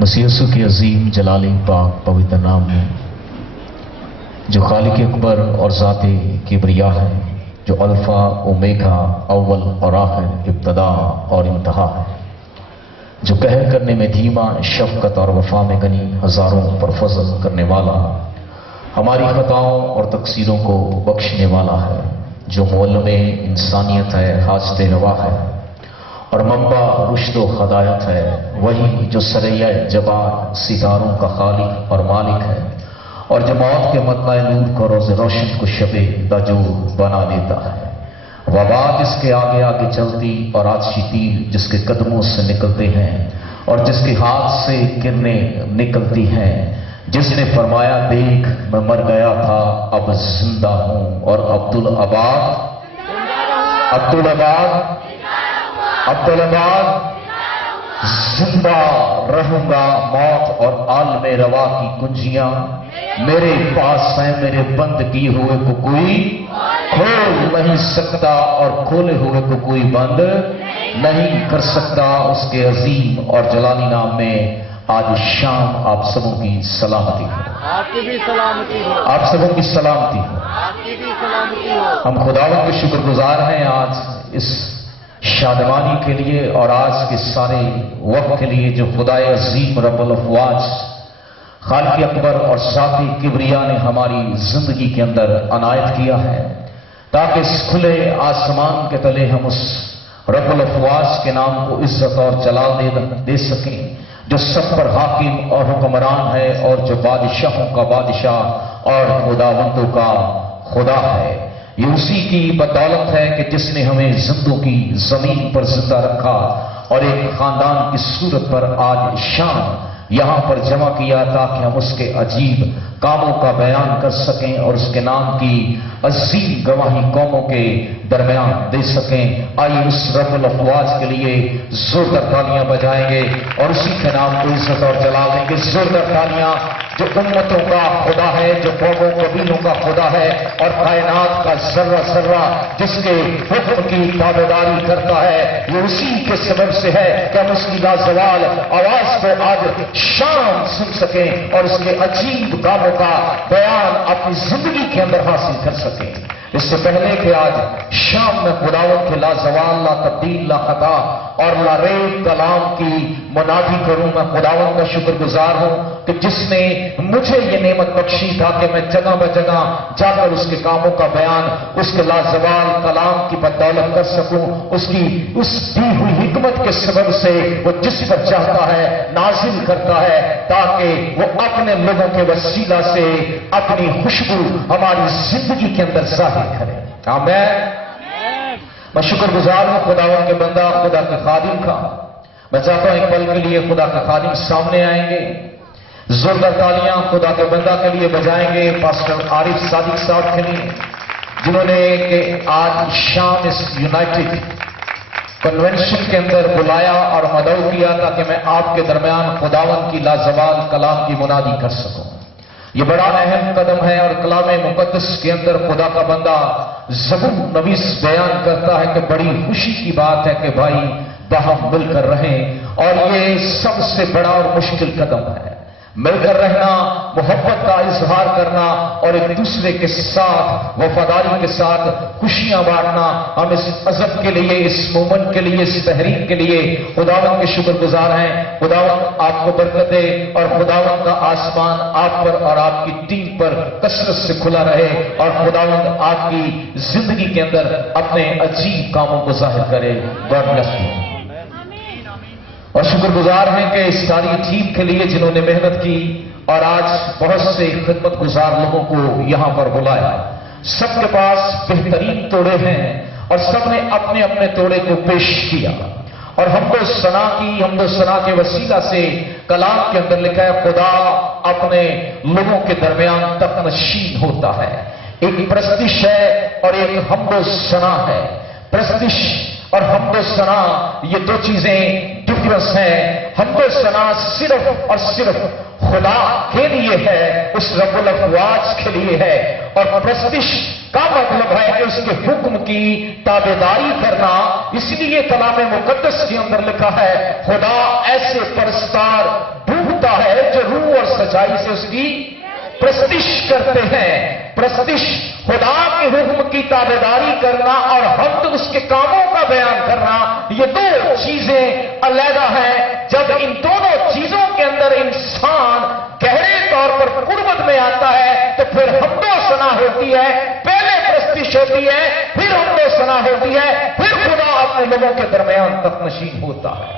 मसीह यीशु के अजीम जलाली पाक पवित्र नाम में, जो खालिक अकबर और ज़ाते किबरिया है, जो अल्फ़ा ओमेगा अव्वल और आखिर इब्तदा और इंतहा है, जो कहर करने में धीमा शफ़क़त और वफ़ा में गनी हज़ारों पर फज़ल करने वाला, हमारी ख़ताओं और तक़सीरों को बख्शने वाला है, जो मुअल्लिम इंसानियत है, हाजत रवा है और मंबा रुश्द व हदायत है, वही जो सरैया जबार सितारों का खालिक और मालिक है, और जो मौत के मतला नूर को रोज़ रोशन को शबे दजूर बना देता है। वबा जिसके आगे आगे चलती और आतिशी तीर जिसके कदमों से निकलते हैं और जिसके हाथ से किरणें निकलती हैं, जिसने फरमाया देख मैं मर गया था अब जिंदा हूं और अब्दुल आबाद जिंदा रहूंगा। मौत और आलम रवा की कुंजियां मेरे पास हैं, मेरे बंद किए हुए को कोई खोल नहीं सकता और खोले हुए को कोई बंद नहीं कर सकता। उसके अजीम और जलाली नाम में आज शाम आप सबों की सलामती हो, आपकी भी सलामती हो, आप सबों की सलामती हो, आपकी भी सलामती हो। हम खुदावंद के शुक्रगुजार हैं आज इस शादमानी के लिए और आज के सारे वक्त के लिए जो खुदाए अजीम रब्बुल अफ़वाज खालिक अकबर और ज़ाते किबरिया ने हमारी जिंदगी के अंदर अनायत किया है, ताकि इस खुले आसमान के तले हम उस रब्बुल अफ़वाज के नाम को इज्जत और जलाल दे सकें, जो सब पर हाकिम और हुक्मरान है और जो बादशाहों का बादशाह और खुदावंदों का खुदा है। ये उसी की बदौलत है कि जिसने हमें जिंदों की जमीन पर जिंदा रखा और एक खानदान की सूरत पर आज शाम यहां पर जमा किया, ताकि हम उसके अजीब कामों का बयान कर सकें और उसके नाम की अजीम गवाही कौमों के दरमियान दे सकें। आइए उस रब्बुल अफ़वाज के लिए जोरदार तालियां बजाएंगे और उसी के नाम को इज्जत और जलाल देंगे। जोरदार तालियां, जो उम्मतों का खुदा है, जो कौमों कबीलों का खुदा है और कायनात का जर्रा जर्रा जिसके हुक्म की ताबेदारी करता है, ये उसी के सबब से है कि हम उसकी लाजवाल आवाज को आज शाम सुन सकें और उसके अजीब कामों का बयान अपनी जिंदगी के अंदर हासिल कर सकें। इससे पहले कि आज शाम में खुदावंद के लाजवाल, ला तब्दील, ला खता और ला रेब कलाम की मुनादी करूं, मैं खुदावंद का शुक्रगुजार हूं कि जिसने मुझे ये नेमत बख्शी था कि मैं जगह ब जगह जाकर उसके कामों का बयान, उसके लाजवाल कलाम की बदौलत कर सकूं। उसकी उस दी हुई हिकमत के सबब से वो जिस पर चाहता है नाजिल करता है, ताकि वो अपने लोगों के वसीला से अपनी खुशबू हमारी जिंदगी के अंदर जाहिर करे। आमीन। मैं शुक्रगुजार हूं खुदावंद के बंदा, खुदा के खादिम का। मैं चाहता हूं एक पल के लिए खुदा के खादिम सामने आएंगे। जोरदार तालियां खुदा के बंदा के लिए बजाएंगे, पास्टर आरिफ सादिक साहब के लिए, जिन्होंने आज शाम इस यूनाइटेड कन्वेंशन के अंदर बुलाया और मदऊ किया ताकि मैं आपके दरमियान खुदावंद की लाजवाल कलाम की मुनादी कर सकूं। ये बड़ा अहम कदम है और कलाम मुकद्दस के अंदर खुदा का बंदा ज़बूर नवीस बयान करता है कि बड़ी खुशी की बात है कि भाई बाहम मिलकर रहें, और ये सबसे बड़ा और मुश्किल कदम है। मिलकर रहना, मोहब्बत का इजहार करना और एक दूसरे के साथ वफादारी के साथ खुशियां बांटना। हम इस अज़ब के लिए, इस मोमेंट के लिए, इस तहरीक के लिए खुदावंद के शुक्रगुजार हैं। खुदावंद आपको बरकत दे और खुदावंद का आसमान आप पर और आपकी टीम पर कसरत से खुला रहे और खुदावंद आपकी जिंदगी के अंदर अपने अजीब कामों को जाहिर करे। God bless you. और शुक्रगुजार हैं कि इस सारी टीम के लिए जिन्होंने मेहनत की और आज बहुत से खिदमत गुजार लोगों को यहां पर बुलाया। सबके पास बेहतरीन तोड़े हैं और सबने अपने अपने तोड़े को पेश किया और हमको सना के वसीला से कलाम के अंदर लिखा है, खुदा अपने लोगों के दरमियान तक नशीन होता है। एक प्रस्तिश है और एक हमको सना है। प्रस्तिश और हमको सना ये दो चीजें डिफरेंस है। हमको सना सिर्फ और सिर्फ खुदा के लिए है, उस रब्बुल अफ़वाज के लिए है, और प्रस्तिश का मतलब है कि उसके हुक्म की ताबेदारी करना। इसलिए कलाम मुकद्दस के अंदर लिखा है, खुदा ऐसे परस्तार ढूंढ सच्चाई से उसकी प्रस्तिश करते हैं। प्रस्तिश खुदा के हुक्म की ताबेदारी करना और हम तो उसके कामों का बयान करना, ये दो चीजें अलग हैं। जब इन दोनों चीजों के अंदर इंसान गहरे तौर पर कुर्बत में आता है तो फिर हमदो सना होती है। पहले प्रस्तिश होती है, फिर हमदो सना होती है, फिर खुदा अपने लोगों के दरमियान तक नशीन होता है।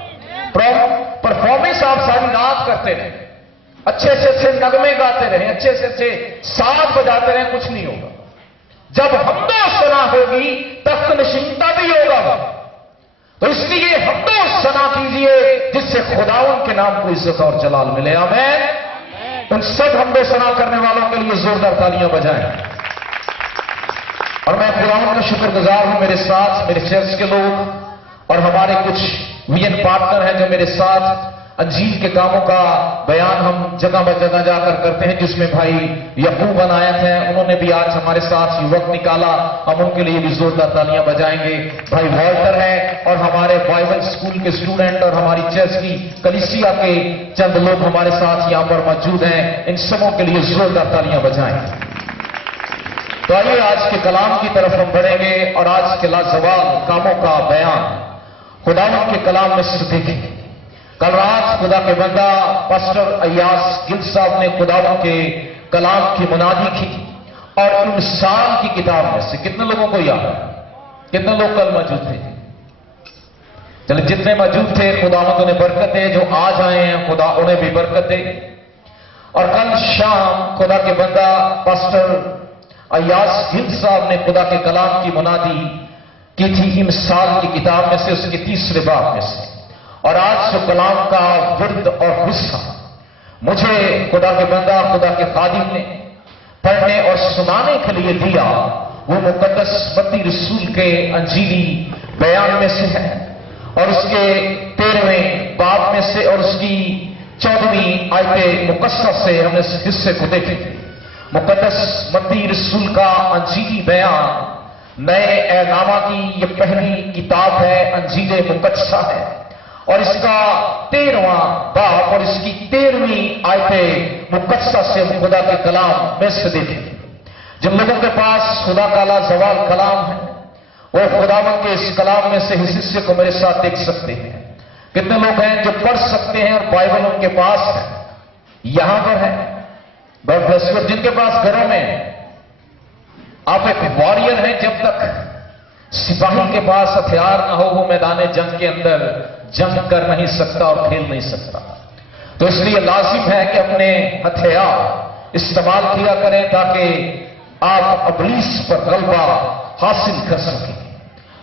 परफॉर्मेंस आप सारी रात करते रहे, अच्छे से अच्छे नगमे गाते रहे, अच्छे से अच्छे साज बजाते रहे, कुछ नहीं होगा। जब हमदो सना होगी तख्त नशीनता भी होगा। तो इसलिए हमदो सना कीजिए जिससे खुदावन के नाम को इज्जत और जलाल मिले। आमीन। उन सब हमदो सना करने वालों के लिए जोरदार तालियां बजाएं। और मैं खुदावन का शुक्रगुजार हूं, मेरे साथ मेरे चर्च के लोग और हमारे कुछ वीएन पार्टनर हैं जो मेरे साथ अंजील के कामों का बयान हम जगह ब जगह जाकर करते हैं, जिसमें भाई यकूब अनायत हैं, उन्होंने भी आज हमारे साथ युवक निकाला, हम उनके लिए भी जोरदार तालियां बजाएंगे। भाई वॉल्टर है और हमारे बाइबल स्कूल के स्टूडेंट और हमारी चर्च की कलीसिया के चंद लोग हमारे साथ यहां पर मौजूद हैं, इन सबों के लिए जोरदार तालियां बजाएं। तो आइए आज के कलाम की तरफ हम बढ़ेंगे और आज के लाजवाब कामों का बयान खुदावंद के कलाम में से देखेंगे। कल रात खुदा के बंदा पास्टर अय्याज गिल साहब ने खुदावंद के कलाम की मुनादी की और इंसान की किताब में से कितने लोगों को याद है? कितने लोग कल मौजूद थे? चलिए जितने मौजूद थे खुदावंद उन्हें बरकत दे, जो आज आए हैं खुदा उन्हें भी बरकत दे। और कल शाम खुदा के बंदा पास्टर अय्याज गिल साहब ने खुदा के कलाम की मुनादी की थी इंसान की किताब में से, उसके 3रे बाब में से। और आज जो कलाम का विर्द और हिस्सा मुझे खुदा के बंदा खुदा के खादिम ने पढ़ने और सुनाने के लिए दिया, वो मुकद्दस मत्ती रसूल के अंजीली बयान में से है और उसके 13वें बाब में से और उसकी 14वीं आयत मुकस्सा से हमने इस हिस्से को देखे। मुकद्दस मत्ती रसूल का अंजीली बयान नए एनामा की ये पहली किताब है, अंजील मुकद्दसा है और इसका 13वां बाब और इसकी 13वीं आयत मुकद्दसा से हम खुदा के कलाम में से देखें। जिन लोगों के पास खुदा का लाजवाब कलाम है वो खुदावंद के इस कलाम में से इस हिस्से को मेरे साथ देख सकते हैं। कितने लोग हैं जो पढ़ सकते हैं और बाइबल उनके पास है? यहां पर है गॉड ब्लेस यू। जिनके पास घरों में आप एक वॉरियर हैं, जब तक सिपाही के पास हथियार ना हो वो मैदान जंग के अंदर जंग कर नहीं सकता और खेल नहीं सकता। तो इसलिए लाजिम है कि अपने हथियार इस्तेमाल किया करें ताकि आप इब्लीस पर गलबा हासिल कर सकें।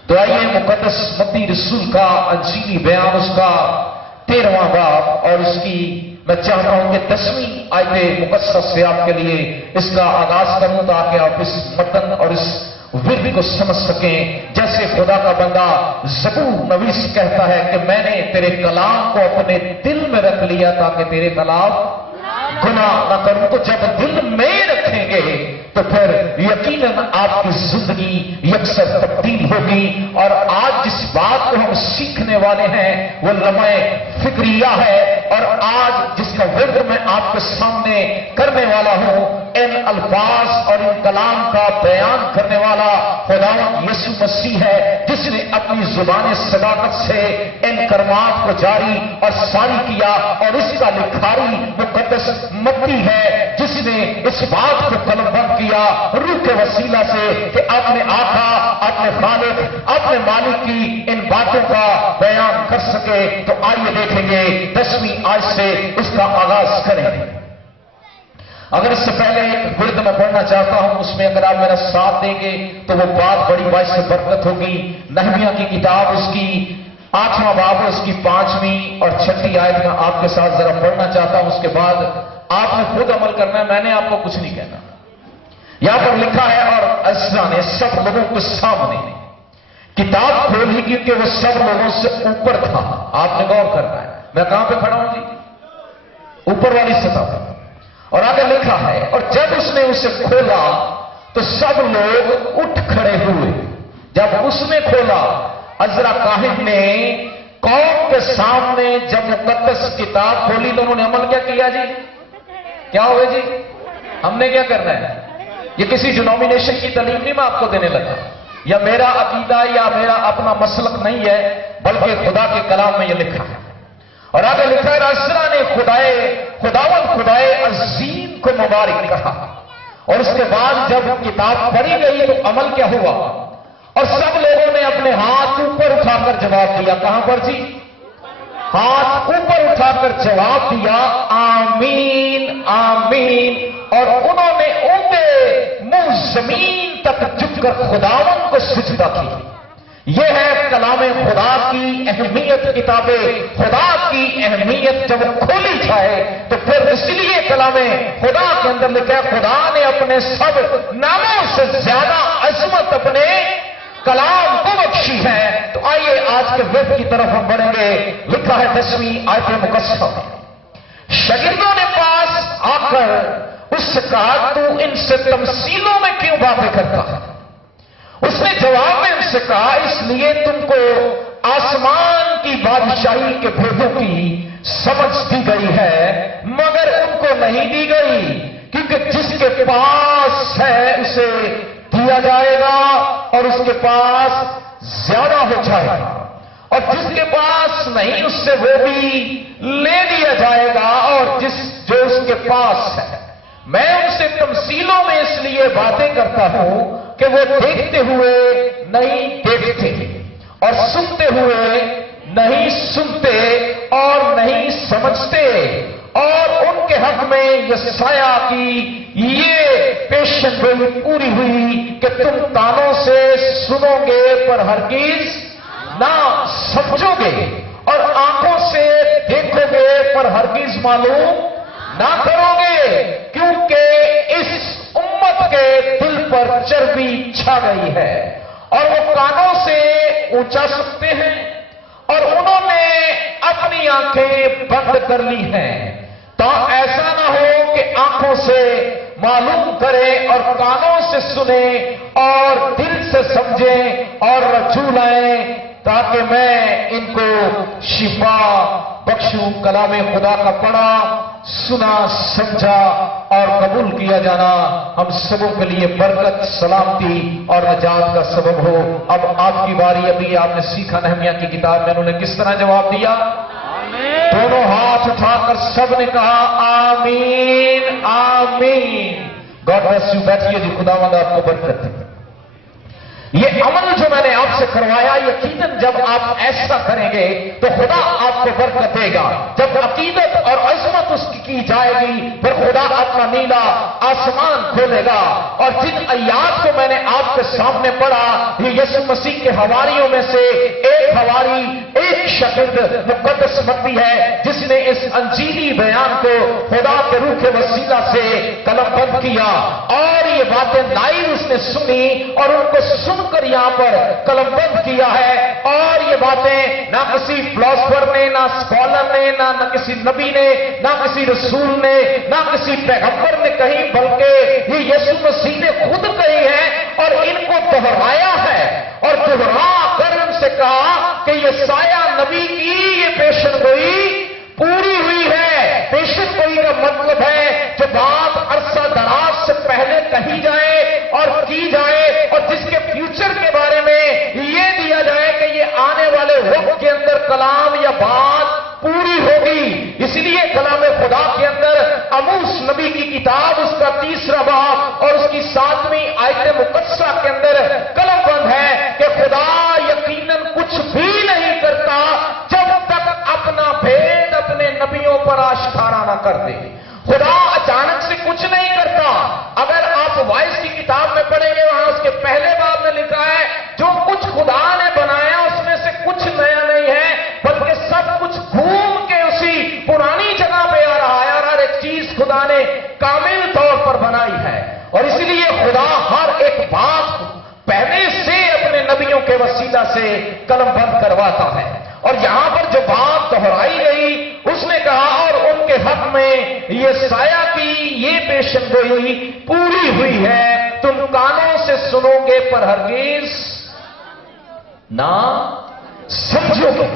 तो आइए मुकद्दस मत्ती रसूल का अंजीली बयान उसका 13वां बाब और उसकी मैं चाहता हूं कि 10वीं आयत मुकद्दसा से आपके लिए इसका आगाज करूं ताकि आप इस मतन और इस विर्द को समझ सकें। जैसे खुदा का बंदा ज़बूर नवीस कहता है कि मैंने तेरे कलाम को अपने दिल में रख लिया ताकि तेरे खिलाफ गुनाह न करूं। तो जब दिल में रखेंगे तो फिर यकीनन आपकी जिंदगी यकसर तब्दील होगी। और आज जिस बात को हम सीखने वाले हैं वो लम्हे फिक्रिया है और आज जिसका विर्द मैं आपके सामने करने वाला हूं, इन अल्फाज और इन कलाम का बयान करने वाला खुदावंद यीशु मसीह है, जिसने अपनी जुबान सदाकत से इन कलमात को जारी और सारी किया। और इसका लिखारी मुकद्दस मत्ती है जिसने इस बात को कलमबंद किया रूह के वसीला से कि अपने आका, अपने खालिक, अपने मालिक की इन बातों का बयान कर सके। तो आइए देखेंगे 10वीं आयत से इसका आगाज करेंगे। अगर इससे पहले एक विर्द मैं पढ़ना चाहता हूं, उसमें अगर आप मेरा साथ देंगे तो वो बात बड़ी बात से बरकत होगी। नहमिया की किताब उसकी 8वां बाब उसकी 5वीं और 6ठी आयत में आपके साथ जरा पढ़ना चाहता हूं। उसके बाद आपने खुद अमल करना है, मैंने आपको कुछ नहीं कहना। यहां पर लिखा है और अज़रा ने सब लोगों के सामने किताब खोली क्योंकि वो सब लोगों से ऊपर था। आपने गौर करना है, मैं कहां पे खड़ा हूं जी? ऊपर वाली सतह पर। और आगे लिखा है और जब उसने उसे खोला तो सब लोग उठ खड़े हुए। जब उसने खोला अज़रा काहिन ने कौम के सामने जब मुकद्दस किताब खोली तो उन्होंने अमल क्या किया जी? क्या होगा जी? हमने क्या करना है? ये किसी डिनोमिनेशन की तालीम नहीं मैं आपको देने लगा, या मेरा अकीदा या मेरा अपना मसलक नहीं है, बल्कि खुदा के कलाम में ये लिखा है। और आगे लिखा है, रासरा ने खुदाए अजीम को मुबारक कहा। और उसके बाद जब किताब पढ़ी गई तो अमल क्या हुआ? और सब लोगों ने अपने हाथ ऊपर उठाकर जवाब दिया। कहां पर जी? हाथ ऊपर उठाकर जवाब दिया, आमीन आमीन। और उन्होंने ऊंधे मुंह जमीन तक झुककर खुदावन को सिजदा किया। यह है कलाम खुदा की अहमियत। किताबे खुदा की अहमियत जब खोली जाए तो फिर इसलिए कलाम खुदा के अंदर लिखा है, खुदा ने अपने सब नामों से ज्यादा अजमत अपने कलाम को बख्शी है। तो आइए आज के वेद की तरफ हम बढ़ेंगे। लिखा है 10वीं आयत मुकस्सम में, शागिर्दों ने पास आकर उससे कहा, तू इनसे तमसीलों में क्यों बातें करता है? उसने जवाब में उनसे कहा, इसलिए तुमको आसमान की बादशाही के भेदों की समझ दी गई है, मगर उनको नहीं दी गई, क्योंकि जिसके पास है उसे दिया जाएगा और उसके पास ज्यादा हो जाएगा, और जिसके पास नहीं उससे वो भी ले लिया जाएगा। और जो उसके पास है, मैं उनसे तमसीलों में इसलिए बातें करता हूं कि वो देखते हुए नहीं देखते और सुनते हुए नहीं सुनते और नहीं समझते। और उनके हक में यशाया की ये पेशन गोई पूरी हुई कि तुम कानों से सुनोगे पर हरगिज ना समझोगे, और आंखों से देखोगे पर हरगिज मालूम ना करोगे, क्योंकि इस उम्मत के दिल पर चर्बी छा गई है और वो कानों से ऊंचा सुनते हैं और उन्होंने अपनी आंखें बंद कर ली हैं, तो ऐसा ना हो कि आंखों से मालूम करें और कानों से सुने और दिल से समझें और रजू लाएं, ताकि मैं इनको शिफा बख्शूं। कलाम खुदा का पढ़ा, सुना, समझा और कबूल किया जाना हम सबों के लिए बरकत, सलामती और नजात का सबब हो। अब आपकी बारी। अभी आपने सीखा नहमिया की किताब में उन्होंने किस तरह जवाब दिया। दोनों हाथ उठाकर सबने कहा, आमीन आमीन। God bless you. बैठिए जी, खुदावंद आपको बरकत दे। ये अमल जो मैंने आपसे करवाया, यकीनन जब आप ऐसा करेंगे तो खुदा आपको बरकत देगा। जब अकीदत और अजमत उसकी की जाएगी, फिर खुदा अपना नीला आसमान खोलेगा। और जिन आयात को मैंने आपके सामने पढ़ा, ये यीशु मसीह के हवारियों में से एक हवारी, एक शागिर्द मुकद्दस मत्ती है, जिसने इस अंजीली बयान को खुदा के रूह के वसीला से कलमबंद किया और ये बातें लाइव उसने सुनी और उनको सुनकर यहां पर कलमबंद किया है। और ये बातें ना किसी फिलोसफर ने, ना स्कॉलर ने, ना किसी नबी ने, ना किसी रसूल ने, ना किसी पैगंबर ने कही, बल्कि ये यीशु मसीह ने खुद कही है और इनको दोहराया है और दोहरा कर उनसे कहा कि ये साया नबी की ये पेशन गोई पूरी हुई है। पेशन गोई का मतलब है जो बात अरसा दराज से पहले कही जाए और की जाए और जिसके फ्यूचर के बारे में ये दिया जाए कि ये आने वाले वक्त के अंदर कलाम या बात पूरी होगी। इसलिए कलाम खुदा के अंदर अमूस नबी की किताब, उसका 3रा बाब और उसकी 7वीं आयत मुकद्दसा के अंदर कलमबंद है कि खुदा यकीनन कुछ भी नहीं करता जब तक अपना भेद अपने नबियों पर आश्कारा न कर दे। खुदा अचानक से कुछ नहीं करता। अगर आप वाइस की किताब में पढ़ेंगे, वहां उसके पहले बाब में लिखा है, जो कुछ खुदा ने बनाया उसमें से कुछ नया नहीं है, बल्कि सब कुछ घूम के उसी पुरानी जगह पे आ रहा है और हर एक चीज खुदा ने कामिल तौर पर बनाई है। और इसीलिए खुदा हर एक बात पहले से अपने नबियों के वसीला से कलमबंद करवाता है। और यहां पर जो बात दोहराई गई, उसने कहा और उनके हक में ये साया की ये पेशन गोई पूरी हुई है, तुम कानों से सुनोगे पर हरगिज ना समझोगे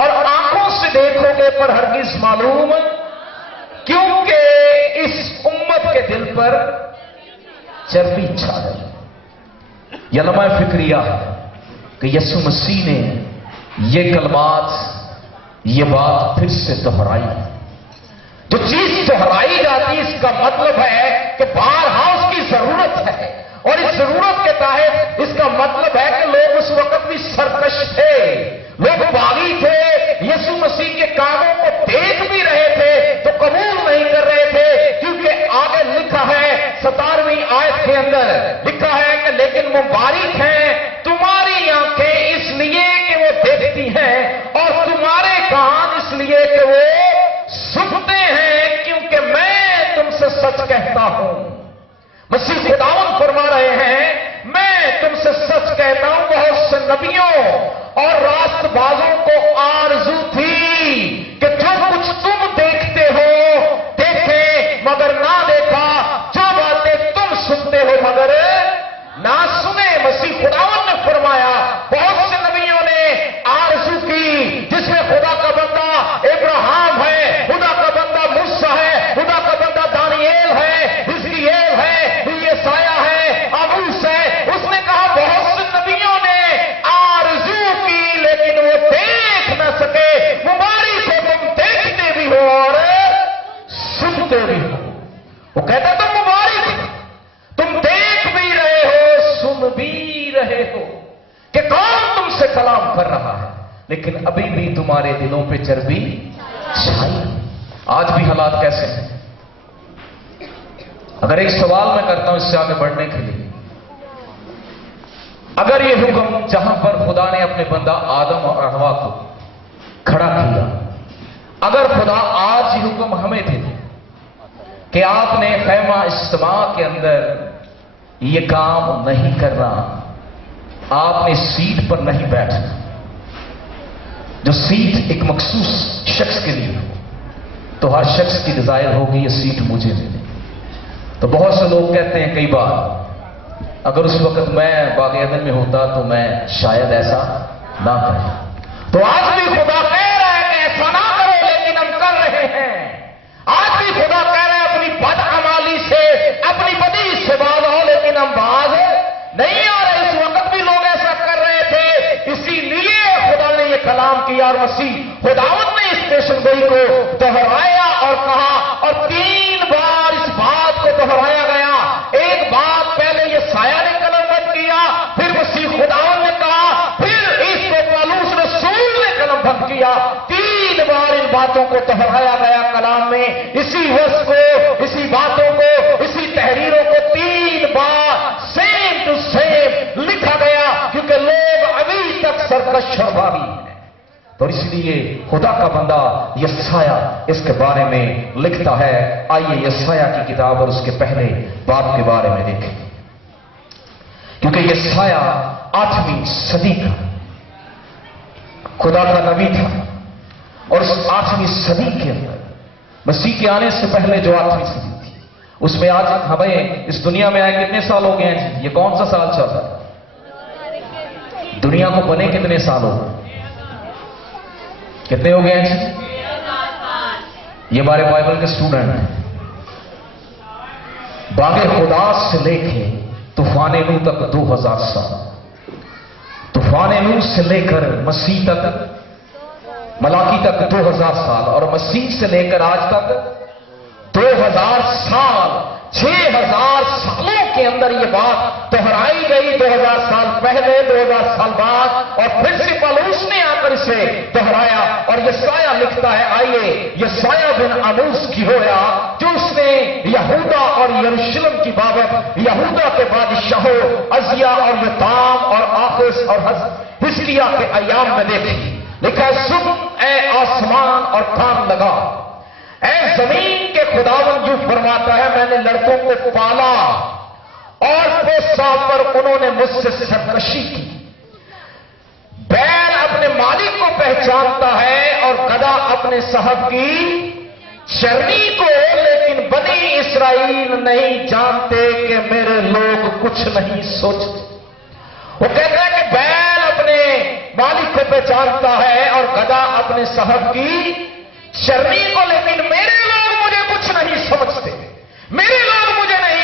और आंखों से देखोगे पर हरगिज मालूम, क्योंकि इस پر چربی چھا گئی. یہ لمحہ فکریہ ہے کہ یسوع مسیح نے یہ کلمات، یہ بات پھر سے دہرائی. جو چیز دہرائی جاتی اس کا مطلب ہے کہ بارہا اس کی ضرورت ہے، اور اس ضرورت کے تحت اس کا مطلب ہے کہ لوگ اس وقت بھی سرکش تھے، لوگ باغی تھے، یسوع مسیح کے کاموں کو دیکھ بھی رہے تھے تو قبول نہیں کر رہے تھے، کیونکہ آگے لکھا ہے 17ویں آیت کے اندر لکھا ہے کہ لیکن مبارک ہیں تمہاری آنکھیں اس لیے کہ وہ دیکھتی ہیں، اور تمہارے کان اس لیے کہ وہ سنتے ہیں، کیونکہ میں تم سے سچ کہتا ہوں. مسیح خداوند فرما رہے ہیں میں تم سے سچ کہتا ہوں بہت سے نبیوں اور راست بازوں کو آرزو تھی کہ جو کچھ تم دیکھتے ہو دیکھے مگر نہ دیکھا، جو باتیں تم سنتے ہو مگر نہ سنے. مسیح خداوند نے فرمایا بہت سے نبیوں نے آرزو کی، جس میں خدا کا بندہ ابراہیم ہے، خدا کا بندہ موسیٰ ہے، خدا کا بندہ دانییل ہے، حزقییل ہے، یسایہ ہے، آموس ہے. اس نے کہا بہت سے نبیوں نے آرزو کی لیکن وہ دیکھ نہ سکے. مبارک ہو تم دیکھتے بھی ہو اور سنتے بھی ہو. وہ کہتا تم مبارک ہو، تم دیکھ بھی رہے ہو، سن بھی رہے ہو کہ کون تم سے کلام کر رہا ہے، لیکن ابھی بھی تمہارے دلوں پہ چربی چھائی. آج بھی حالات کیسے ہیں؟ اگر ایک سوال میں کرتا ہوں اس سے آگے بڑھنے کے لیے، اگر یہ حکم جہاں پر خدا نے اپنے بندہ آدم اور حوا کو کھڑا کیا، اگر خدا آج یہ حکم ہمیں دے کہ آپ نے خیمہ اجتماع کے اندر یہ کام نہیں کرنا، آپ نے سیٹ پر نہیں بیٹھنا، جو سیٹ ایک مخصوص شخص کے لیے ہو تو ہر شخص کی ڈیزائر ہوگی یہ سیٹ مجھے دے دے. تو بہت سے لوگ کہتے ہیں کئی بار اگر اس وقت میں باغ عدن میں ہوتا تو میں شاید ایسا نہ کرتا. تو آج بھی خدا کہہ رہا ہے کہ ایسا نہ کرو لیکن ہم کر رہے ہیں. آج بھی خدا کہہ رہا ہے اپنی بدعمالی سے، اپنی بدی سے باز ہو، لیکن ہم باز نہیں آ رہے. اس وقت بھی لوگ ایسا کر رہے تھے، اسی لیے خدا نے یہ کلام کیا اور مسیح خداوند نے اس پیشن گوئی کو دہرایا اور کہا، اور 3 بار اس بات کو دہرایا گیا. ایک بات پہلے یہ سایہ نے قلم بند کیا، پھر مسیح خداوند نے کہا، پھر اس کو پالوس رسول نے قلم بند کیا. 3 بار ان باتوں کو دہرایا گیا کلام میں. اسی وصف کو، اسی باتوں کو، اسی تحریروں کو 3 بار سیم ٹو سیم لکھا گیا، کیونکہ لوگ ابھی تک سرکش اور باغی ہیں. تو اس لیے خدا کا بندہ یسایہ اس کے بارے میں لکھتا ہے. آئیے یسایہ کی کتاب اور اس کے پہلے باب کے بارے میں دیکھیں، کیونکہ یسایہ 8ویں صدی کا خدا کا نبی تھا، اور اس 8ویں صدی کے اندر مسیح کے آنے سے پہلے جو 8ویں صدی تھی اس میں آج ہمیں اس دنیا میں آئے کتنے سال ہو گئے ہیں؟ یہ کون سا سال چل رہا ہے؟ دنیا کو بنے کتنے سال ہو گئے؟ کتنے ہو گئے ہیں؟ یہ ہمارے بائبل کے سٹوڈنٹ ہیں. باغ خدا سے لے کے طوفان نوح تک 2000 سال، طوفان نوح سے لے کر مسیح تک، ملاکی تک 2000 سال، اور مسیح سے لے کر آج تک 2000 سال. 6000 سالوں کے اندر یہ بات دہرائی گئی. 2000 سال پہلے، 2000 سال بعد، اور پھر سے پالوس نے آ کر اسے دہرایا. اور یسایہ لکھتا ہے، آئیے یسایہ بن آموس کی ہویا جو اس نے یہودا اور یروشلم کی بابت یہودا کے بادشاہوں عزیہ اور یوتام اور آخز اور حزقیہ کے ایام میں دیکھی. لکھا ہے، سن اے آسمان اور کان لگا، اے زمین کے خداوند یوں فرماتا ہے، میں نے لڑکوں کو پالا اور پوسا پر انہوں نے مجھ سے سرکشی کی. بیل اپنے مالک کو پہچانتا ہے اور گدھا اپنے صاحب کی چرنی کو، لیکن بنی اسرائیل نہیں جانتے کہ میرے لوگ کچھ نہیں سوچتے. وہ کہتا ہے کہ بیل اپنے مالک کو پہچانتا ہے اور گدھا اپنے صاحب کی چرنی کو، لیکن میرے لوگ مجھے کچھ نہیں سمجھتے، میرے لوگ مجھے نہیں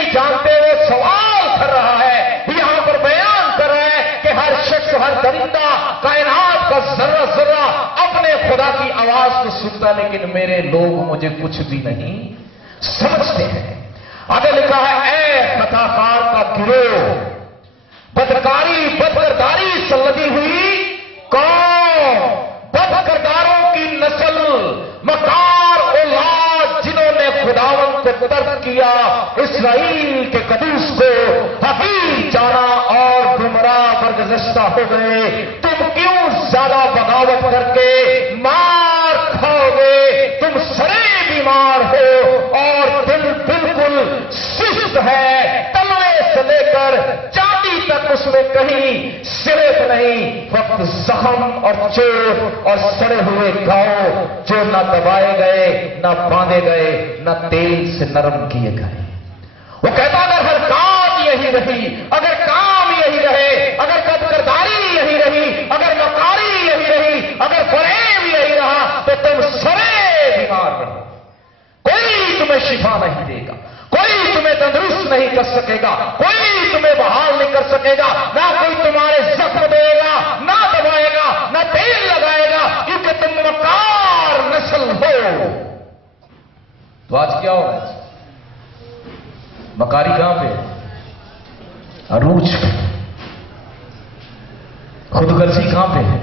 लेकिन मेरे लोग मुझे कुछ भी नहीं समझते हैं। आगे लिखा है, ऐ कथाकार का गिरोह, बदकारी बदकरदारी से लदी हुई कौम, बदकरदारों की नस्ल, मकार औलाद जिन्होंने खुदावंद को तर्क किया, इसराइल के कदूस को हकीर जाना और गुमराह बरगज़श्ता हो गए। तुम क्यों ज्यादा बगावत करके मार खाओगे? तुम सरे बीमार हो और दिल बिल्कुल सुस्त है, तलवे से लेकर चांदी तक उसमें कहीं सिरत नहीं। वक्त जख्म और चोट और सड़े हुए घाव जो न दबाए गए, न बांधे गए, न तेल से नरम किए गए। वो कहता अगर हर काम यही रही, अगर काम यही रहे, अगर बदकरदारी यही रही, अगर मकारी यही रही, अगर फरेब यही रहा, तो तुम सरे बीमार रहो। कोई तुम्हें शिफा नहीं देगा, कोई तुम्हें तंदुरुस्त नहीं कर सकेगा, कोई तुम्हें बहाल नहीं कर सकेगा, ना कोई तुम्हारे जख्म देगा, ना दबाएगा, ना तेल लगाएगा, क्योंकि तुम मकार नस्ल हो। तो आज क्या हो रहा है? मकारी कहां पे? अरूज पे। खुदगर्जी कहां पे है?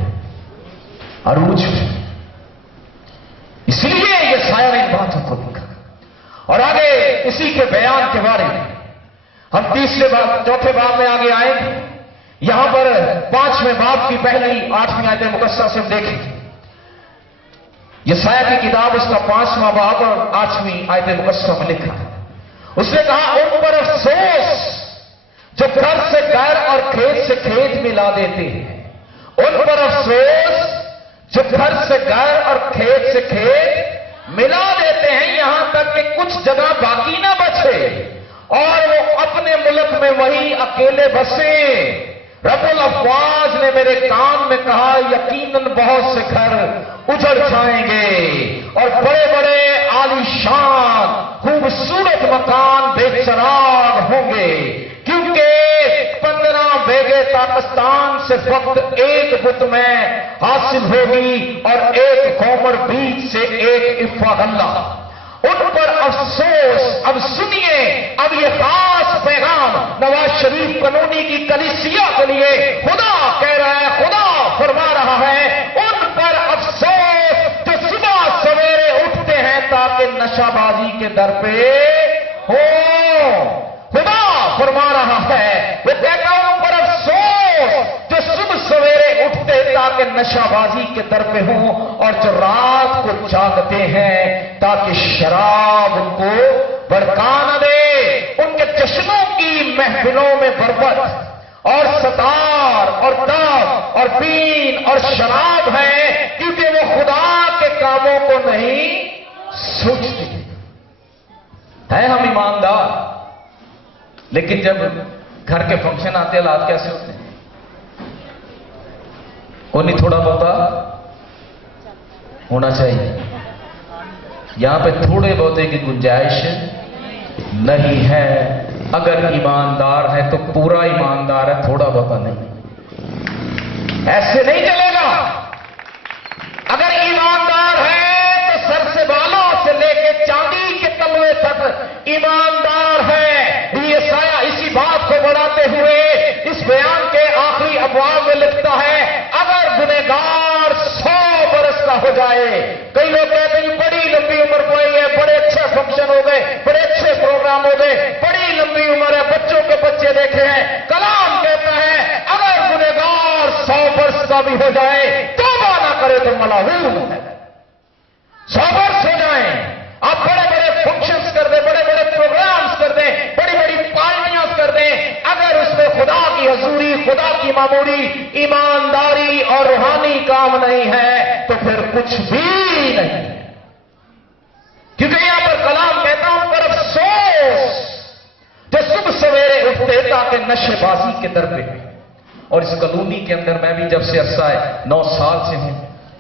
अरूज पे। इसलिए ये साया ने इन बातों को लिखा। और आगे इसी के बयान के बारे में हम तीसरे बाब, चौथे बाब में आगे आए। यहां पर 5वें बाब की पहली 8वीं आयत मुकद्दसा से हम देखें। यशायाह की किताब उसका 5वां बाब और 8वीं आयत मुकद्दसा में लिखा है। उसने कहा, उन पर अफसोस जो घर से घर और खेत से खेत मिला देते हैं। उन पर अफसोस जो घर से घर और खेत से खेत मिला देते हैं, यहां तक कि कुछ जगह बाकी ना बचे और वो अपने मुल्क में वही अकेले बसे। रब्बुल अफ़वाज ने मेरे कान में कहा, यकीनन बहुत से घर उजड़ जाएंगे और बड़े बड़े आलीशान खूबसूरत मकान बेचराग होंगे, क्योंकि 15 बेगे पाकिस्तान से फक्त एक बुत में हासिल होगी और एक गोमर बीज से एक इफ़ा गल्ला। उन पर अफसोस। अब सुनिए, अब ये खास पैगाम नवाज शरीफ कॉलोनी की कलीसिया के लिए खुदा कह रहा है, खुदा फरमा रहा है, उन पर अफसोस जो सुबह सवेरे उठते हैं ताकि नशाबाजी के दर पे हो। खुदा फरमा रहा है, वो कहता है उन पर अफसोस जो सुबह सवेरे उठते ताकि नशाबाजी के दर पे हो और जो रात को जागते हैं ताकि शराब उनको भड़का न दे। उनके जश्नों की महफिलों में बरबत और सतार और दाग और बीन और शराब है, क्योंकि वो खुदा के कामों को नहीं सोचते हैं। हम ईमानदार, लेकिन जब घर के फंक्शन आते हैं हालात कैसे होते हैं? वो नहीं थोड़ा बहुत होना चाहिए। यहां पे थोड़े बहुते की गुंजाइश नहीं है। अगर ईमानदार है तो पूरा ईमानदार है, थोड़ा बहुता नहीं। ऐसे नहीं चलेगा। अगर ईमानदार है तो सर से बालों से लेके चांदी के तलवे तक ईमानदार है। ये साया इसी बात को बढ़ाते हुए इस बयान के आखिरी अबवाब में लिखता है, अगर गुनहगार 100 बरस का हो जाए। कई लोग कहते हैं बड़ी लंबी उम्र पाई है, बड़े अच्छे फंक्शन हो गए, बड़े अच्छे प्रोग्राम हो गए, बड़ी लंबी उम्र है, बच्चों के बच्चे देखे हैं। कलाम कहता है अगर गुनहगार 100 वर्ष का भी हो जाए, तौबा ना करे तो मलाऊन है। 100 वर्ष हो जाए, आप बड़े बड़े फंक्शंस कर दें, बड़े बड़े प्रोग्राम्स कर दें, बड़ी बड़ी पार्टियां कर दें, अगर उसमें खुदा की हजूरी, खुदा की मामूली ईमानदारी और रूहानी काम नहीं है तो फिर कुछ भी नहीं है। क्योंकि यहां पर कलाम कहता हूं, पर अफसोस जो सुबह सवेरे उठते ताकि नशेबाजी के दर पे। और इस कॉलोनी के अंदर मैं भी जब से अरसा है 9 साल से हूं,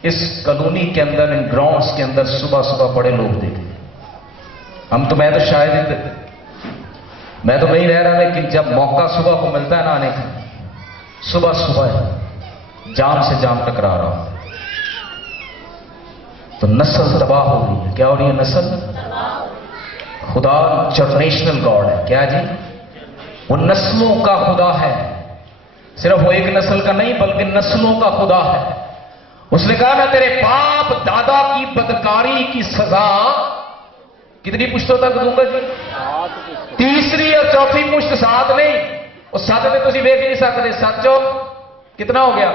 इस कॉलोनी के अंदर, इन ग्राउंड्स के अंदर सुबह सुबह बड़े लोग देखे। मैं तो शायद मैं तो नहीं रह रहा, लेकिन जब मौका सुबह को मिलता है ना आने का, सुबह सुबह जाम से जाम टकरा रहा हूं। تو نسل تباہ ہو رہی ہے. کیا ہو رہی ہے؟ نسل. خدا جنریشنل گاڈ ہے. کیا جی؟ وہ نسلوں کا خدا ہے. صرف وہ ایک نسل کا نہیں بلکہ نسلوں کا خدا ہے. اس نے کہا میں تیرے باپ دادا کی بدکاری کی سزا کتنی پشتوں تک دوں گا جی؟ تیسری اور چوتھی پشت ساتھ نہیں. اور ساتھ میں تھی دیکھ نہیں سکتے. 7 چوک کتنا ہو گیا؟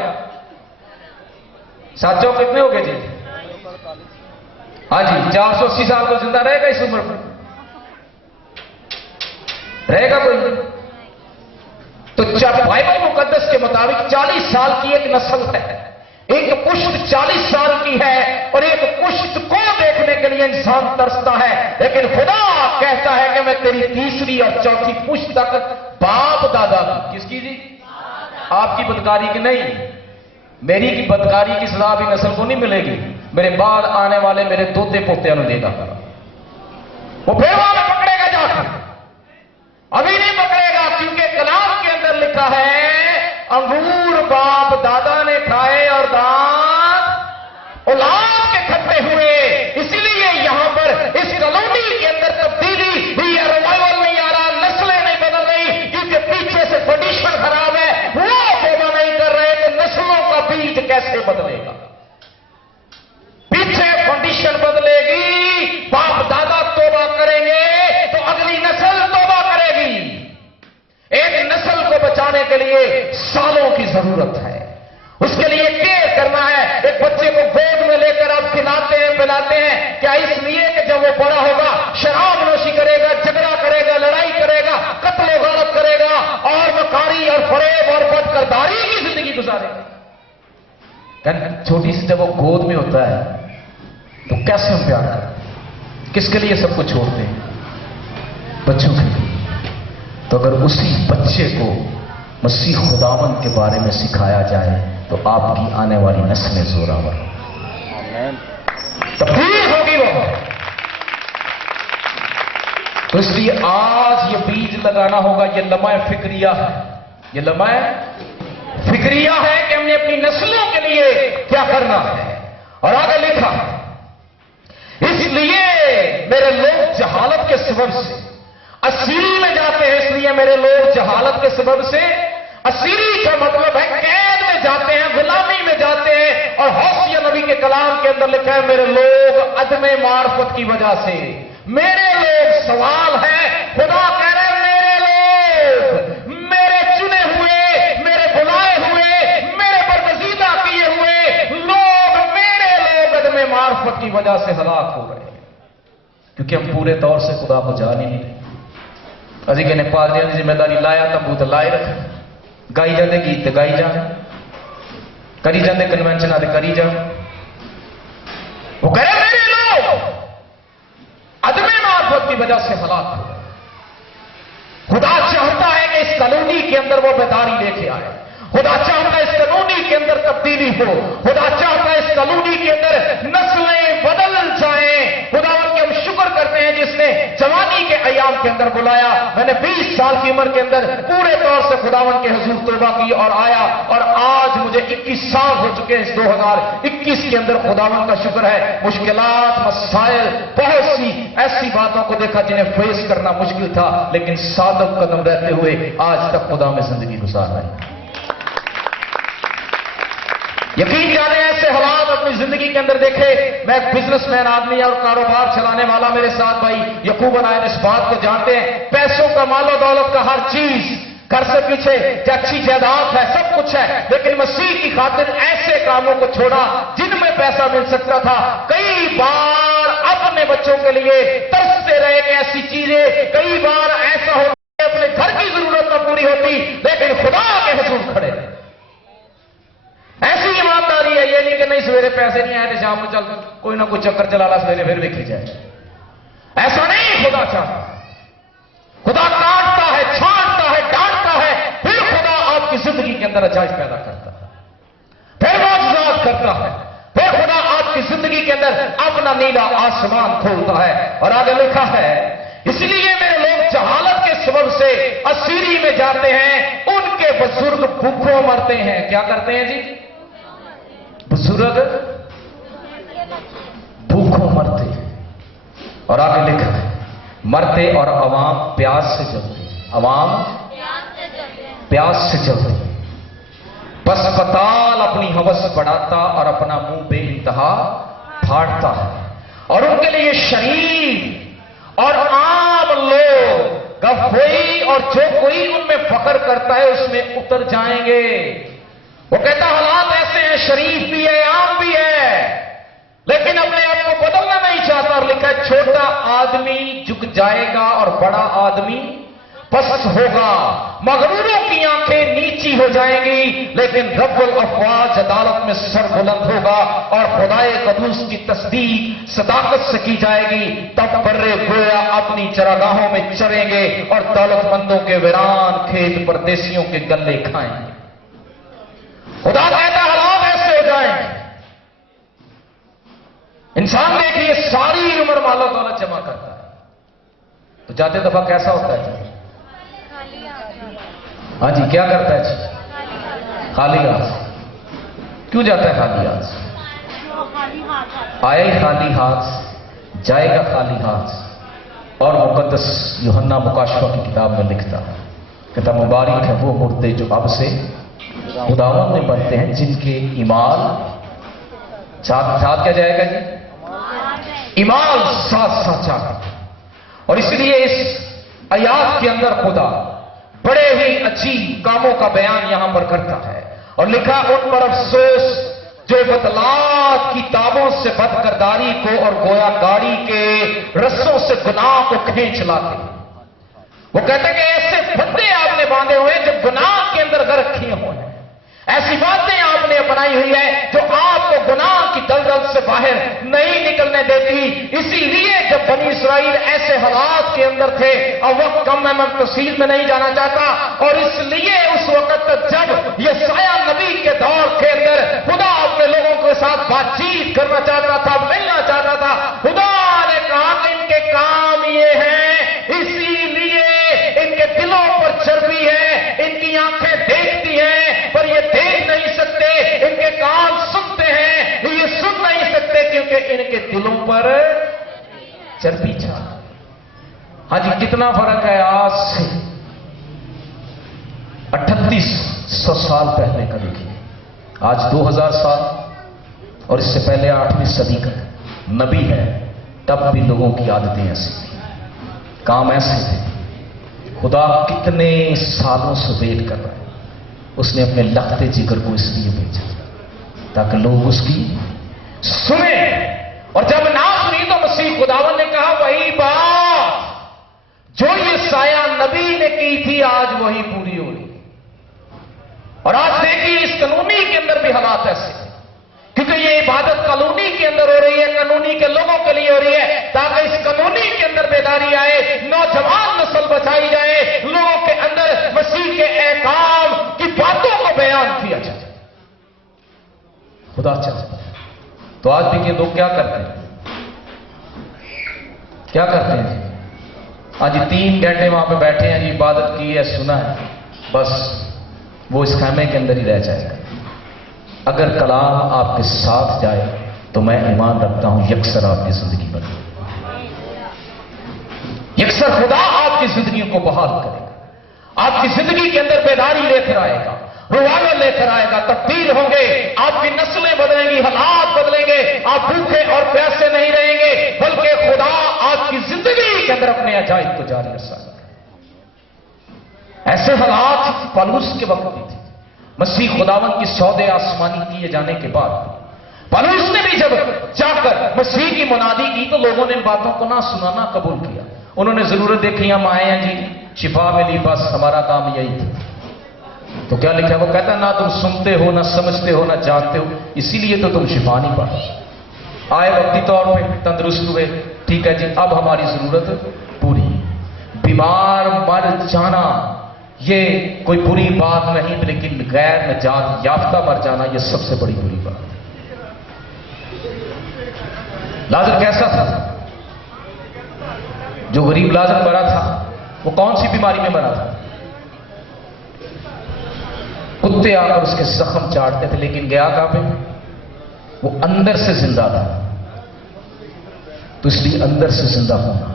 7 چوک کتنے ہو گئے جی؟ ہاں جی 480 سال کو زندہ رہے گا اس عمر میں؟ رہے گا کوئی؟ تو بائبل مقدس کے مطابق 40 سال کی ایک نسل ہے. ایک پشت 40 سال کی ہے اور ایک پشت کو دیکھنے کے لیے انسان ترستا ہے. لیکن خدا کہتا ہے کہ میں تیری تیسری اور چوتھی پشت تک باپ دادا کی. کس کی جی؟ آپ کی بدکاری کی نہیں. میری کی بدکاری کی سزا بھی نسل کو نہیں ملے گی. میرے بعد آنے والے میرے دوتے پوتے دے گا. وہ بیوہ میں پکڑے گا جا کر. ابھی نہیں پکڑے گا کیونکہ کلام کے اندر لکھا ہے انگور باپ دادا نے کھائے اور دانت اولاد کے کھٹے ہوئے. اسی لیے یہاں پر اس کالونی کے اندر تبدیلی ہوئی ہے. ریوائول نہیں آ رہا, نسلیں نہیں بدل رہی کیونکہ پیچھے سے کنڈیشن خراب ہے. وہ توبہ نہیں کر رہے کہ نسلوں کا بیج کیسے بدلے گا. پیچھے کنڈیشن بدلے گی, باپ دادا توبہ کریں گے تو اگلی نسل توبہ کرے گی. ایک نسل کو بچانے کے لیے سالوں کی ضرورت ہے. اس کے لیے کیئر کرنا ہے. ایک بچے کو گود میں لے کر آپ کھلاتے ہیں پلاتے ہیں کیا اس لیے کہ جب وہ بڑا ہوگا شراب نوشی کرے گا, جھگڑا کرے گا, لڑائی کرے گا, قتل و غارت کرے گا اور مکاری اور فریب اور بدکرداری کی زندگی گزارے گا. چھوٹی سی جب وہ گود میں ہوتا ہے تو کیسے ہم پیار کریں؟ کس کے لیے سب کو چھوڑتے ہیں؟ بچوں کے لیے. تو اگر اسی بچے کو مسیح خداوند کے بارے میں سکھایا جائے تو آپ کی آنے والی نسلیں زوراور تبدیل ہوگی. وہ تو اس لیے آج یہ بیج لگانا ہوگا. یہ لمحہ فکریہ ہے. یہ لمحہ فکریہ ہے کہ ہم نے اپنی نسلوں کے لیے کیا کرنا ہے. اور آگے لکھا اس لیے میرے لوگ جہالت کے سبب سے اسیری میں جاتے ہیں. اس لیے میرے لوگ جہالت کے سبب سے, اسیری کا مطلب ہے قید میں جاتے ہیں, غلامی میں جاتے ہیں. اور ہوشیہ نبی کے کلام کے اندر لکھا ہے میرے لوگ عدم معرفت کی وجہ سے. میرے لوگ سوال ہے, خدا کہہ رہے ہیں میرے لوگ, میرے چنے ہوئے, میرے بلائے ہوئے, میرے برگزیدہ کیے ہوئے لوگ, میرے لوگ عدم معرفت کی وجہ سے ہلاک ہو رہے ہیں کیونکہ ہم پورے طور سے خدا کو جان ہی نہیں رہے. ابھی کہ پال دیا ذمہ داری لایا تبو تو لائے رکھ, گائی جاتے گیت گائی جان, کری جاتے کنونشن آتے کری جان. وہ کہہ رہے میرے لوگ عدم معرفت کی وجہ سے ہلاک ہو. خدا چاہتا ہے کہ اس کالونی کے اندر وہ بیداری لے کے آئے. خدا چاہتا ہے اس کالونی کے اندر تبدیلی ہو. خدا چاہتا ہے اس کالونی کے اندر نسلیں بدل جائیں. خداوند کے ہم شکر کرتے ہیں جس نے جوانی کے ایام کے اندر بلایا. میں نے 20 سال کی عمر کے اندر پورے طور سے خداوند کے حضور توبہ کی اور آیا, اور آج مجھے 21 سال ہو چکے ہیں. اس 2021 کے اندر خداوند کا شکر ہے. مشکلات, مسائل, بہت سی ایسی باتوں کو دیکھا جنہیں فیس کرنا مشکل تھا, لیکن صادق قدم رہتے ہوئے آج تک خدا میں زندگی گزار رہے ہیں. یقین جانے ایسے حالات اپنی زندگی کے اندر دیکھے. میں ایک بزنس مین آدمی اور کاروبار چلانے والا, میرے ساتھ بھائی یعقوب بن آئے اس بات کو جانتے ہیں. پیسوں کا, مال و دولت کا, ہر چیز گھر سے پیچھے اچھی جائیداد ہے, سب کچھ ہے, لیکن مسیح کی خاطر ایسے کاموں کو چھوڑا جن میں پیسہ مل سکتا تھا. کئی بار اپنے بچوں کے لیے ترستے رہے کہ ایسی چیزیں, کئی بار ایسا ہوتا اپنے گھر کی ضرورت نہ پوری ہوتی, لیکن خدا کے حضور کھڑے. ایسی ایمانداری ہے, یہ نہیں کہ نہیں سویرے پیسے نہیں آئے تو شام کو چل کوئی نہ کوئی چکر چلا لا سویرے پھر دیکھی جائے. ایسا نہیں خدا چاہتا. خدا کاٹتا ہے, چھانٹتا ہے, ڈانٹتا ہے, پھر خدا آپ کی زندگی کے اندر عجائب پیدا کرتا ہے, پھر معجزات کرتا ہے, پھر خدا آپ کی زندگی کے اندر اپنا نیلا آسمان کھولتا ہے. اور آگے لکھا ہے اس لیے میرے لوگ جہالت کے سبب سے اسیری میں جاتے ہیں, ان کے بزرگ بھوکوں مرتے ہیں. کیا کرتے ہیں جی؟ بزرگ भूखों मरते, और आगे लिखा है मरते और अवाम प्यास से जलते, अवाम प्यास से जलते। बस पताल अपनी हवस बढ़ाता और अपना मुंह बेइंतहा फाड़ता है, और उनके लिए शरीर और आम लोग गफोई और जो कोई उनमें फख्र करता है उसमें उतर जाएंगे। वो कहता हालात ऐसे हैं, शरीफ भी है, आम भी है, लेकिन अपने आप को बदलना नहीं चाहता। और लिखा है छोटा आदमी झुक जाएगा और बड़ा आदमी पस्त होगा, मगरूरों की आंखें नीची हो जाएंगी, लेकिन रब्बुल अफवाज अदालत में सर बुलंद होगा और खुदाए कदूस की तस्दीक सदाकत से की जाएगी। तब बर्रे गोया अपनी चरागाहों में चरेंगे और दौलतमंदों के वीरान खेत परदेसियों के गले खाएंगे। खुदा कहता हालात ऐसे हो जाएंगे। इंसान देखिए सारी उम्र मालो दौलत जमा करता है, तो जाते दफा कैसा होता है? हाँ जी, क्या करता है जी? खाली हाथ। क्यों जाता है खाली हाथ? आए खाली हाथ, जाएगा खाली हाथ। और मुकद्दस यूहन्ना मुकाशफा की किताब में लिखता है, कहता मुबारक है वो मुर्दे जो अब से खुदावंद में बनते हैं, जिनके ईमान साथ क्या जाएगा जी? ईमान साथ साचा। और इसलिए इस आयात के अंदर खुदा बड़े ही अजीब कामों का बयान यहां पर करता है, और लिखा उन पर अफसोस जो बदलाव की ताबों से बदकरदारी को और गोया गाड़ी के रस्सों से गुनाह को खींच लाते। वो कहते हैं कि ऐसे फंदे आपने बांधे हुए जो गुनाह के अंदर गर्क किए हुए हैं, ऐसी बातें आपने अपनाई हुई है जो आपको गुनाह की दलदल से बाहर नहीं निकलने देती। इसीलिए जब बनी इस्राइल ऐसे हालात के अंदर थे, और वक्त कम है, मैं तफसील में नहीं जाना चाहता, और इसलिए उस वक्त जब यशायाह नबी के दौर के अंदर खुदा अपने लोगों के साथ बातचीत करना चाहता था, मिलना चाहता था, खुदा ने कहा कि इनके काम ये हैं, इसीलिए इनके दिलों पर चर्बी है, इनकी आंखें देखती हैं पर ये देख नहीं सकते, इनके कान सुनते हैं ये सुन नहीं सकते, क्योंकि इनके दिलों पर चर्बी छा। हाँ जी, कितना फर्क है आज से 3800 साल पहले का। देखिए आज 2000 साल, और इससे पहले 8वीं सदी का नबी है, तब भी लोगों की आदतें ऐसी थी, काम ऐसे थे। खुदा कितने सालों से वेट कर रहा है, उसने अपने लखते जिगर को इसलिए भेजा ताकि लोग उसकी सुने, और जब ना सुनी तो मसीह खुदावन ने कहा वही बात जो यशायाह नबी ने की थी आज वही पूरी हो रही। और आज देखिए इस कॉलोनी के अंदर भी हालात ऐसे हैं, क्योंकि ये इबादत कॉलोनी के अंदर हो रही है, कॉलोनी के लोगों के लिए हो रही है, ताकि इस कॉलोनी के अंदर बेदारी आए, नौजवान नस्ल बचाई जाए, लोगों के अंदर मसीह के अहकाम की बातों को बयान किया जाए। खुदा चाहता है। तो आज देखिए लोग क्या करते हैं, क्या करते हैं जी? आज 3 घंटे वहां पे बैठे हैं जी, इबादत की है, सुना है, बस वो इस खैमे के अंदर ही रह जाएगा। अगर कलाम आपके साथ जाए तो मैं ईमान रखता हूं यकसर आपकी जिंदगी बदले, यकसर खुदा आपकी जिंदगी को बहाल करेगा, आपकी जिंदगी के अंदर बेदारी लेकर आएगा, रुवाना लेकर आएगा, तब्दील होंगे, आपकी नस्लें बदलेंगी, हालात बदलेंगे, आप भूखे और प्यासे नहीं रहेंगे, बल्कि खुदा आपकी जिंदगी के अंदर अपने अजाइब को जारी रख सकता है। ऐसे हालात पौलुस के वक्त में थे। मसीह खुदावन की सौदे आसमानी किए जाने के बाद पौलुस ने भी जब जाकर मसीह की मुनादी की तो लोगों ने इन बातों को ना सुनाना कबूल किया। उन्होंने जरूरत देखी, हम आए हैं जी, छिपा मिली, बस हमारा काम यही था। तो क्या लिखा? वो कहता ना तुम सुनते हो, ना समझते हो, ना जानते हो, इसीलिए तो तुम शिफा नहीं पाते। आए वक्ती तौर पे तंदुरुस्त हुए, ठीक है जी, अब हमारी जरूरत पूरी। बीमार मर जाना ये कोई बुरी बात नहीं, लेकिन गैर निजात याफ्ता मर जाना ये सबसे बड़ी बुरी बात है। लाजर कैसा था? जो गरीब लाजर मरा था वो कौन सी बीमारी में मरा था? कुत्ते आकर उसके जख्म चाटते थे, लेकिन गया कहां पे? वो अंदर से जिंदा था। तो इसलिए अंदर से जिंदा होना।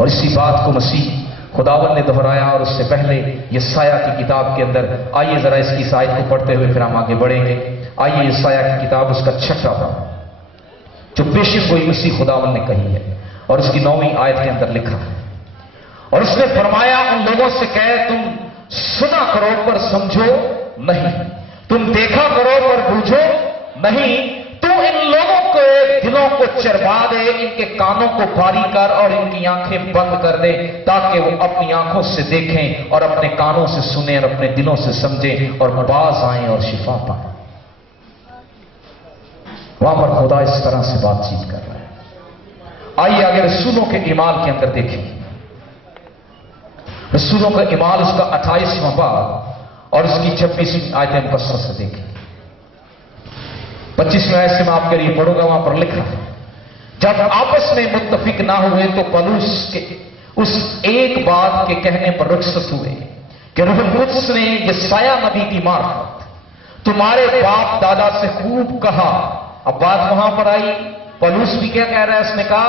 और इसी बात को मसीह खुदावन ने दोहराया। और उससे पहले यशायाह की किताब के अंदर, आइए जरा इसकी इस आयत को पढ़ते हुए फिर हम आगे बढ़ेंगे। आइए यशायाह की किताब उसका 6वां बाब, जो पेशिन गोई मसीह खुदावन ने कही है और उसकी 9वीं आयत के अंदर लिखा है। और उसने फरमाया, उन लोगों से कहे, तुम सुना करो पर समझो नहीं, तुम देखा करो पर बूझो नहीं। तू इन लोगों के दिलों को चरवा दे, इनके कानों को बारी कर और इनकी आंखें बंद कर दे, ताकि वो अपनी आंखों से देखें और अपने कानों से सुने और अपने दिलों से समझें और बाज आएं और शिफा पाएं। वहां पर खुदा इस तरह से बातचीत कर रहा है। आइए आगे रसूलों के इमाल के अंदर देखें। रसूलों का इमाल उसका 28वां बाब और उसकी 26वीं आयत मुकस्सर से देखें। 25वें आयत से मैं आपके लिए पढ़ूंगा। वहां पर लिखा है, जब आपस में मुत्तफिक ना हुए तो पौलुस के उस एक बात के कहने पर रुखसत हुए कि रूहुल कुद्स ने यशायाह नबी की मार्फत तुम्हारे बाप दादा से खूब कहा। अब बात वहां पर आई, पौलुस भी क्या कह रहा है? उसने कहा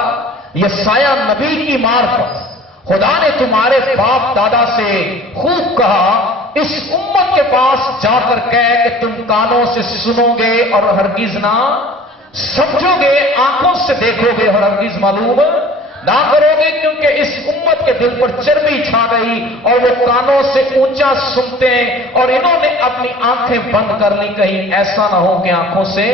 यशायाह नबी की मार्फत खुदा ने तुम्हारे बाप दादा से खूब कहा, इस उम्मत के पास जाकर कह कि तुम कानों से सुनोगे और हरगिज ना समझोगे, आंखों से देखोगे और हरगिज मालूम ना करोगे, क्योंकि इस उम्मत के दिल पर चर्बी छा गई और वो कानों से ऊंचा सुनते हैं और इन्होंने अपनी आंखें बंद कर ली। कहीं ऐसा ना हो कि आंखों से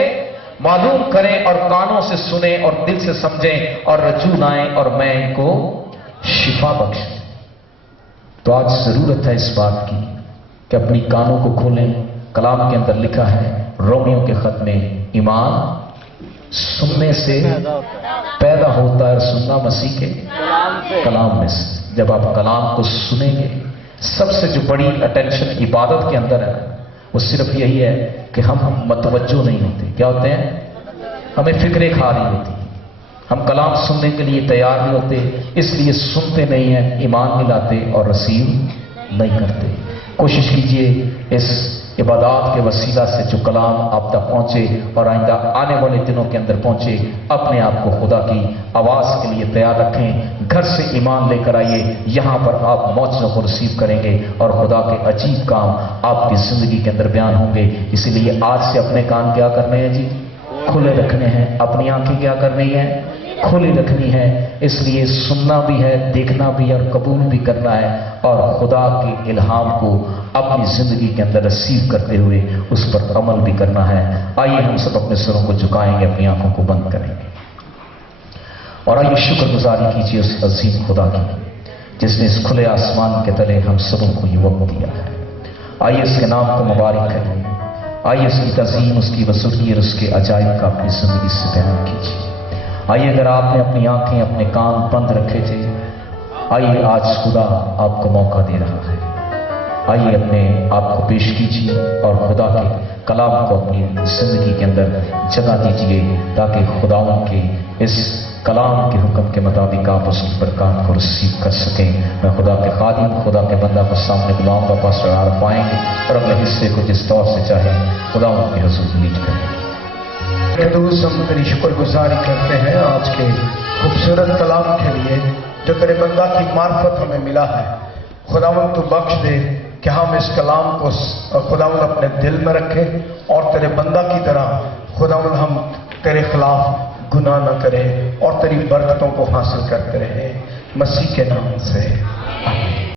मालूम करें और कानों से सुने और दिल से समझें और रजू लाएं और मैं इनको शिफा बख्श। तो आज जरूरत है इस बात की कि अपनी कानों को खोलें। कलाम के अंदर लिखा है, रोमियों के खत में, ईमान सुनने से पैदा होता है और सुनना मसीह के कलाम में से। जब आप कलाम को सुनेंगे, सबसे जो बड़ी अटेंशन इबादत के अंदर है वो सिर्फ यही है कि हम मतवज्जो नहीं होते। क्या होते हैं? हमें फिक्रें खा रही होती, हम कलाम सुनने के लिए तैयार नहीं होते, इसलिए सुनते नहीं हैं, ईमान नहीं लाते और रसीव नहीं करते। कोशिश कीजिए इस इबादत के वसीला से जो कलाम आप तक पहुंचे और आइंदा आने वाले दिनों के अंदर पहुंचे, अपने आप को खुदा की आवाज के लिए तैयार रखें। घर से ईमान लेकर आइए, यहां पर आप मौजों को रिसीव करेंगे और खुदा के अजीब काम आपकी जिंदगी के अंदर बयान होंगे। इसीलिए आज से अपने कान क्या करने हैं जी? खुले रखने हैं। अपनी आंखें क्या करनी है? खुली रखनी है। इसलिए सुनना भी है, देखना भी है और कबूल भी करना है और खुदा के इल्हाम को अपनी जिंदगी के अंदर रिसीव करते हुए उस पर अमल भी करना है। आइए हम सब अपने सिरों को झुकाएंगे, अपनी आंखों को बंद करेंगे और आइए शुक्रगुजारी कीजिए उस अजीम खुदा की जिसने इस खुले आसमान के तले हम सबों को ये वक्त दिया है। आइए उसके नाम को मुबारक करिए। आइए उसकी तज़ीम, उसकी बुज़ुर्गी और उसके अजायब का अपनी जिंदगी से बयान कीजिए। आइए, अगर आपने अपनी आंखें, अपने कान बंद रखे थे, आइए आज खुदा आपको मौका दे रहा है। आइए अपने आप को पेश कीजिए और खुदा के कलाम को अपनी जिंदगी के अंदर जगह दीजिए, ताकि खुदाओं के इस कलाम के हुक्म के मुताबिक आप उसकी बरकत को रिसीव कर सकें। मैं खुदा के खादिम, खुदा के बंदा को सामने बुलाऊंगा, पास्टर आर पाएंगे और अगले हिस्से को जिस तौर से चाहे खुदाओं के हुजूर लीड करें। दोस्त, हम तेरी शुक्रगुजारी करते हैं आज के खूबसूरत कलाम के लिए जो तेरे बंदा की मार्फत हमें मिला है। खुदावंद तू बख्श दे कि हम इस कलाम को खुदावंद अपने दिल में रखें और तेरे बंदा की तरह खुदावंद हम तेरे खिलाफ गुनाह न करें और तेरी बरकतों को हासिल करते रहें। मसीह के नाम से आमीन।